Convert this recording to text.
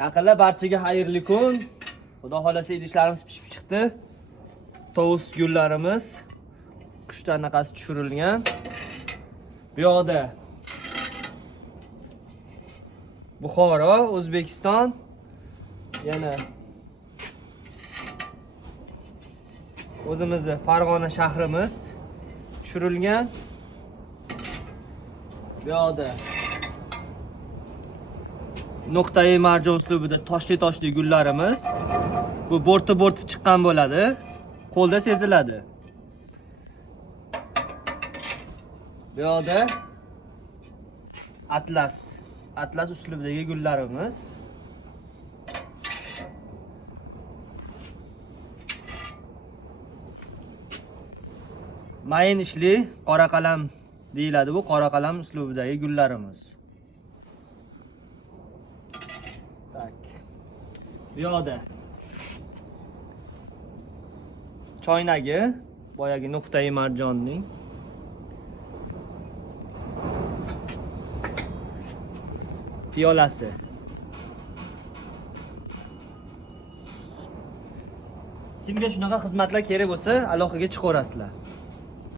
Yaqinda barchaga xayrli kun. Xudo xolasa idishlarimiz pishib chiqdi. Tovus gullarimiz qushdan naqasi tushirilgan. Bu yoqda Buxoro, O'zbekiston. Yana o'zimizning Farg'ona shahrimiz tushirilgan. Bu yoqda nuqtai marjon uslubida toshli gullarimiz. Bu bo'rtib chiqqan bo'ladi. Qo'lda seziladi. Bu yoqda Atlas uslubidagi gullarimiz. Mayin ishli qora qalam deyiladi. Bu qora qalam uslubidagi gullarimiz. Tak. Bu yoqda choynagi, boyagi nuqtai marjonning. Piyolasi. Kimga shunaqa xizmatlar kerak bo'lsa, aloqaga chiqaverasizlar.